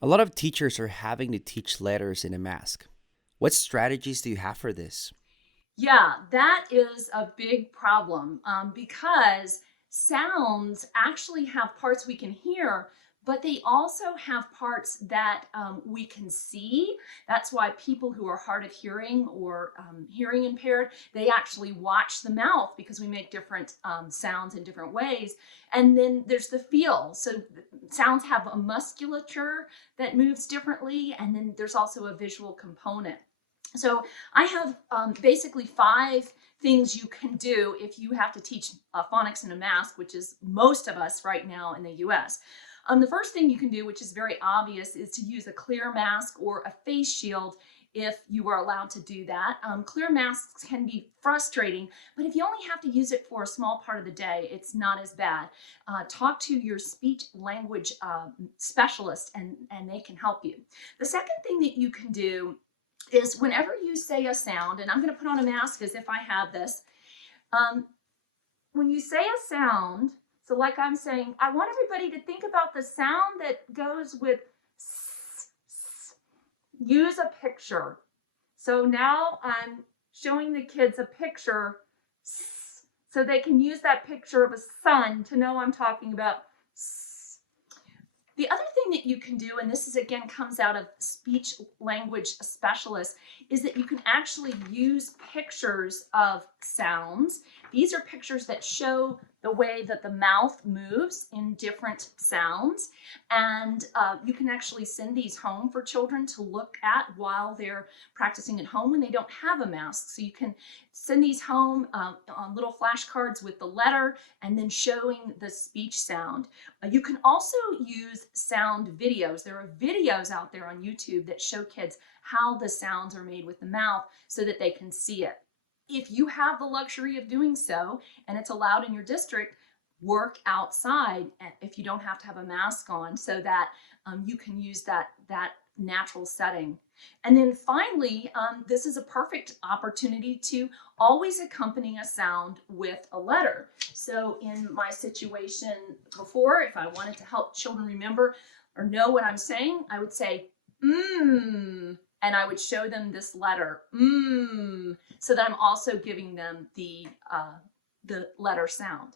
A lot of teachers are having to teach letters in a mask. What strategies do you have for this? Yeah, that is a big problem because sounds actually have parts we can hear, but they also have parts that we can see. That's why people who are hard of hearing or hearing impaired, they actually watch the mouth because we make different sounds in different ways. And then there's the feel. So sounds have a musculature that moves differently, and then there's also a visual component. So I have basically five things you can do if you have to teach phonics in a mask, which is most of us right now in the US. The first thing you can do, which is very obvious, is to use a clear mask or a face shield if you are allowed to do that. Clear masks can be frustrating, but if you only have to use it for a small part of the day, it's not as bad. Talk to your speech language specialist and they can help you. The second thing that you can do is whenever you say a sound, and I'm going to put on a mask as if I have this, um, when you say a sound, so like I'm saying, I want everybody to think about the sound that goes with s, s. Use a picture. So now I'm showing the kids a picture so they can use that picture of a sun to know I'm talking about s. The other thing that you can do, and this is again comes out of speech language specialists, is that you can actually use pictures of sounds. These are pictures that show the way that the mouth moves in different sounds. And you can actually send these home for children to look at while they're practicing at home when they don't have a mask. So you can send these home on little flashcards with the letter and then showing the speech sound. You can also use sound videos. There are videos out there on YouTube that show kids how the sounds are made with the mouth so that they can see it. If you have the luxury of doing so and it's allowed in your district, work outside if you don't have to have a mask on so that you can use that natural setting. And then finally, this is a perfect opportunity to always accompany a sound with a letter. So in my situation before, if I wanted to help children remember or know what I'm saying, I would say, and I would show them this letter, so that I'm also giving them the letter sound.